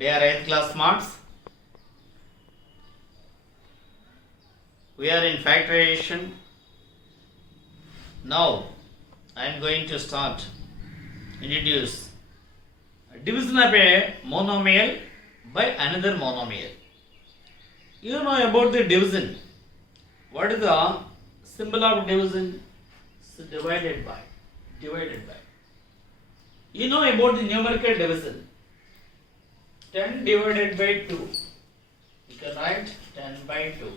Dear 8th class marks, we are in factorization. Now I am going to introduce division of a monomial by another monomial. You know about the division. What is the symbol of division? So divided by. You know about the numerical division. 10 divided by 2. You can write 10 by 2.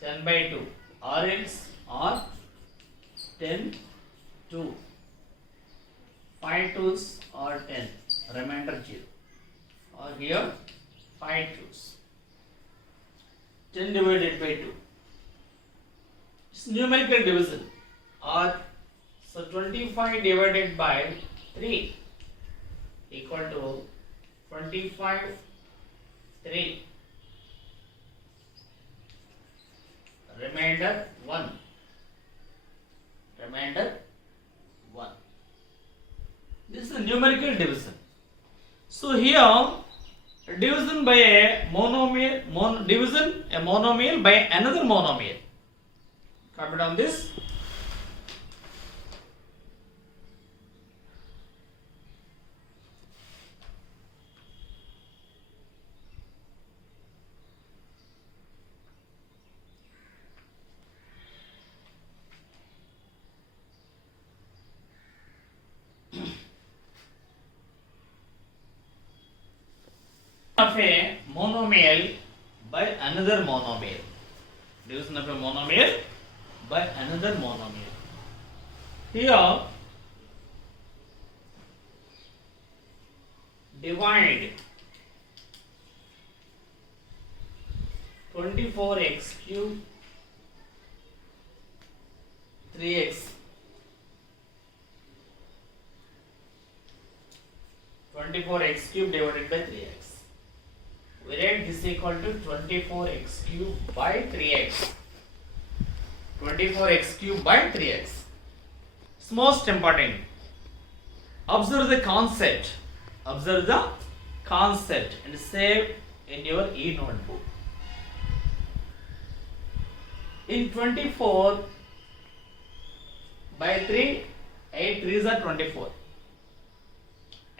10 by 2. Or else or 10 2. 5 twos or 10. Remainder 0. Or here 5 twos. 10 divided by 2. It's numerical division. Or so 25 divided by 3 equal to 25 3. Remainder 1. This is a numerical division. So here division by a monomial, a monomial by another monomial. Copy down this. Of a monomial by another monomial. Division of a monomial by another monomial. Here divide 24x cube 3x 24x cube divided by 3x. We write this equal to 24x cube by 3x. 24x cube by 3x. It's most important. Observe the concept. And save in your e-notebook. In 24 by 3, 8 3s are 24.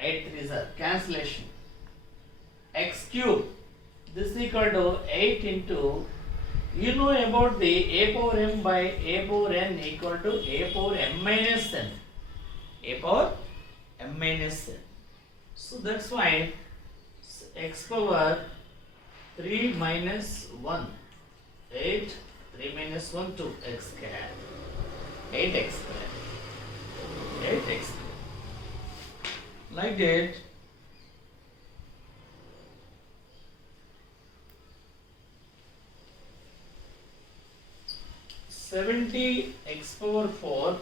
8 3s are cancellation. X cube, this equal to 8 into, you know about the a power m by a power n equal to a power m minus n. A power m minus n. So that's why x power 3 minus 1, 8, 3 minus 1, 2, x square. 8x square. 8x square. Like that. x power 4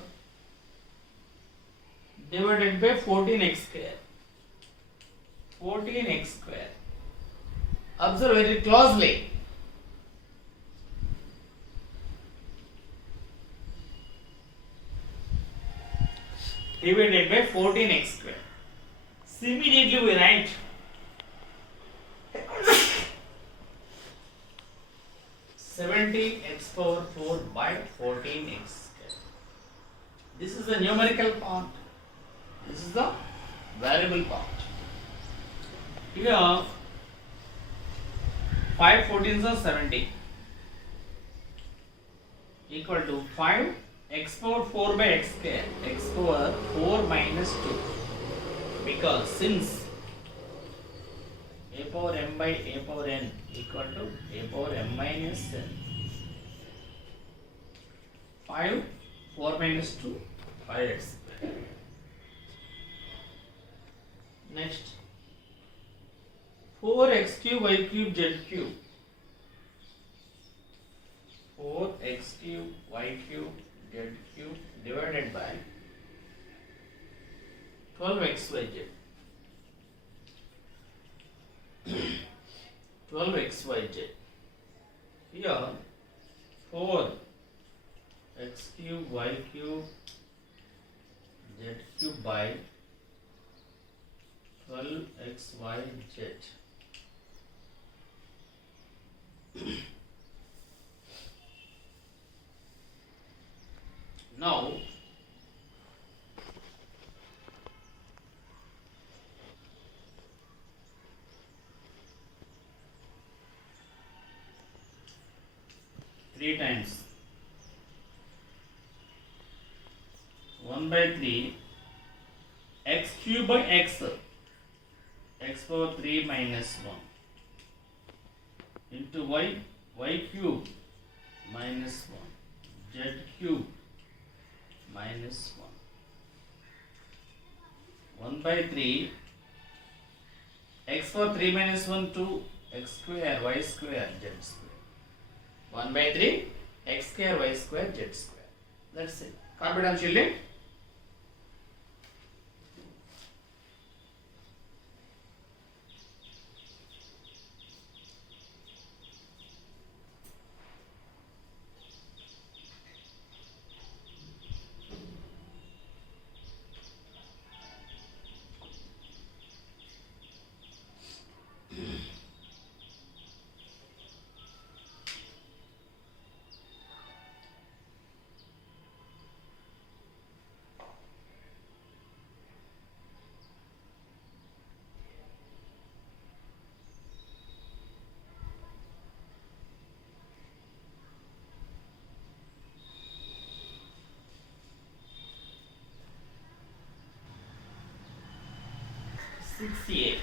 divided by 14x square. 14x square. Observe very closely. Divided by 14x square. So immediately we write 70x power 4 by 14x square. This is the numerical part. This is the variable part. Here 5 14s are 70 equal to 5 x power 4 by x square. X power 4 minus 2. Because since a power m by a power n equal to a power m minus n. 5, 4 minus 2, 5x square. Next, 4x cube y cube z cube. 4x cube y cube z cube divided by 12x y z. 12x y z. Here 4 x cube y cube z cube by 12xyz. Now three times 1/3 x cube by x power 3 minus 1 into y cube minus 1 z cube minus 1/3 x power 3 minus 1 to x square y square z square 1/3 x square y square z square. That's it. Confidentially. $68.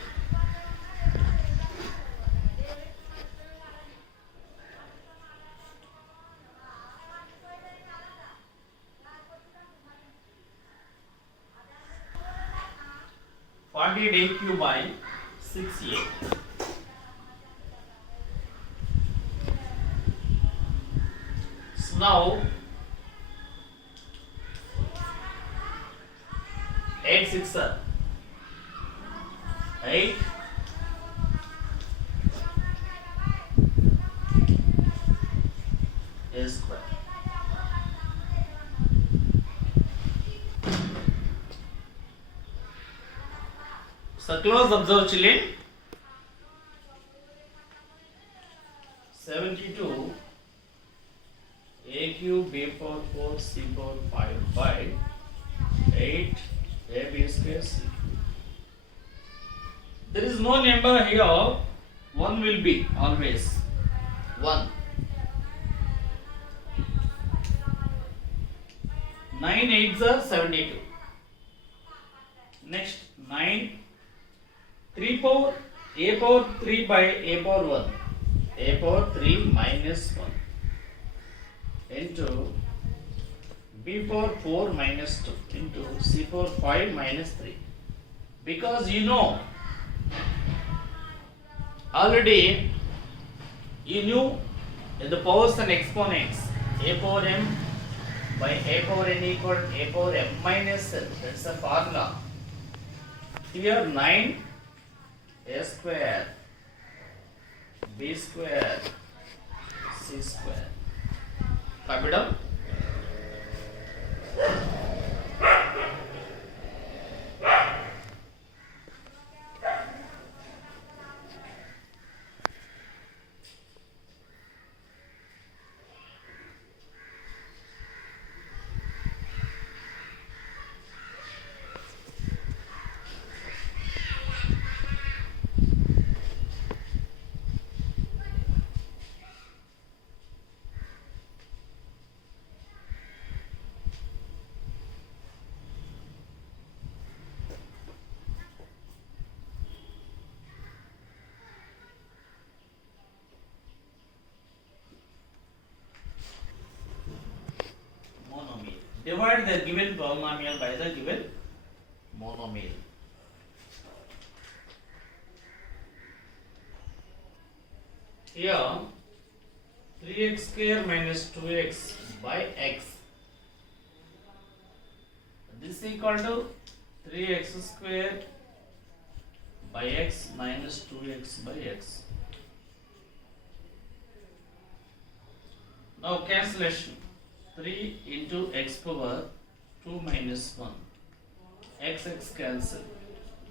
$48 by 68. So now 8 6 8 a square. So close observe children. 72 a cube b power 4 c power 5 by 8 a b square c. There is no number here. 1 will be always 1. 9 8s are 72. Next 9 3 power a power 3 by a power 1. A power 3 minus 1 into b power 4 minus 2 into c power 5 minus 3. Because you know already you knew the powers and exponents a power m by a power n equal a power m minus n. That's the formula. Here 9 a square b square c square. Type it up. Divide the given polynomial by the given monomial. Here 3x square minus 2x by x. This is equal to 3x square by x minus 2x by x. Now cancellation. 3 into x power 2 minus 1. X cancel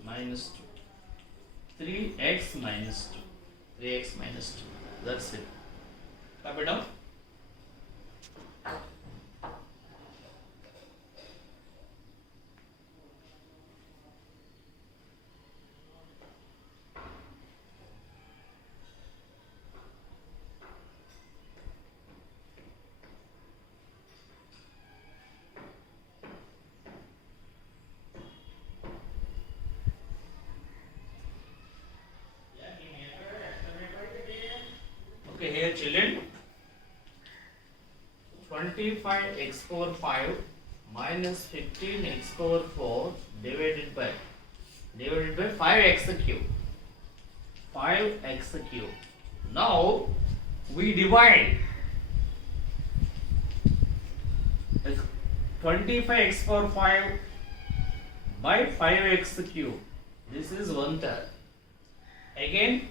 minus 3x minus 2. 3x minus 2. That's it. Copy down. Okay, here children, 25x power 5 minus 15x power 4 divided by 5x cube. 5x cube. Now we divide 25x power 5 by 5x cube. This is 1/3. Again,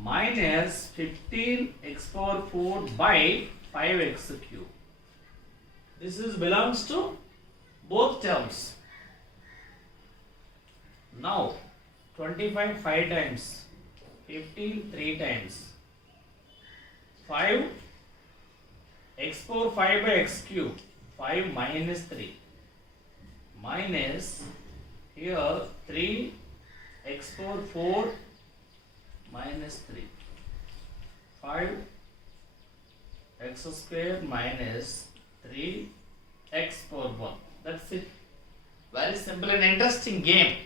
minus 15x power 4 by 5x cube. This is belongs to both terms. Now 25 5 times, 15 3 times, 5 x power 5 by x cube, 5 minus 3 minus here 3 x power 4 minus 3, 5 x square minus 3 x power 1. That's it. Very simple and interesting game.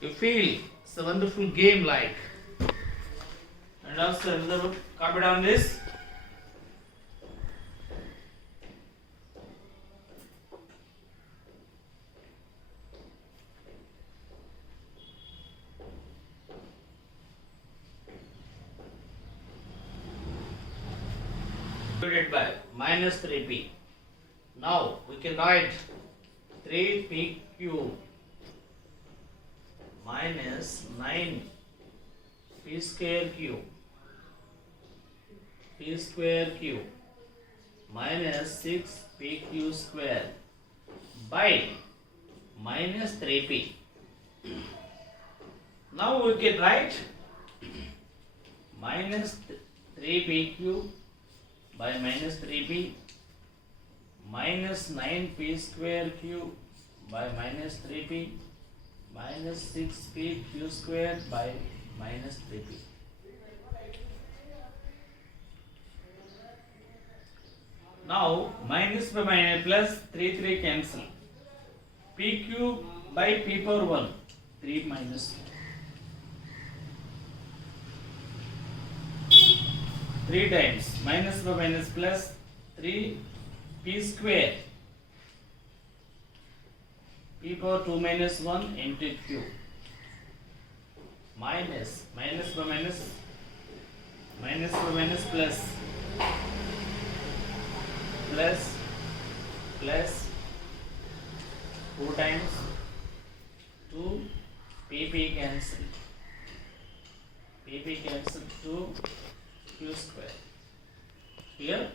You feel it's a wonderful game like. And also another copy down this. Divided by minus 3p. Now we can write 3p cube minus 9p square cube minus 6pq square by minus 3p. Now we can write minus 3p cube by minus 3p minus 9p square cube by minus 3p minus 6pq square by minus 3p. Now minus by minus plus 3 cancel. P cube by p power 1, 3 minus 3 times minus by minus plus 3 p square p power 2 minus 1 into q minus by minus plus plus 2 times 2 pp cancel 2 q square. Here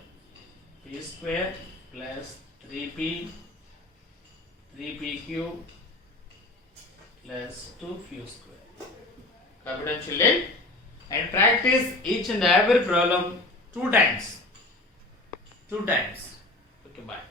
p square plus 3p cube plus 2q square. Copy down children and practice each and every problem 2 times. Okay, bye.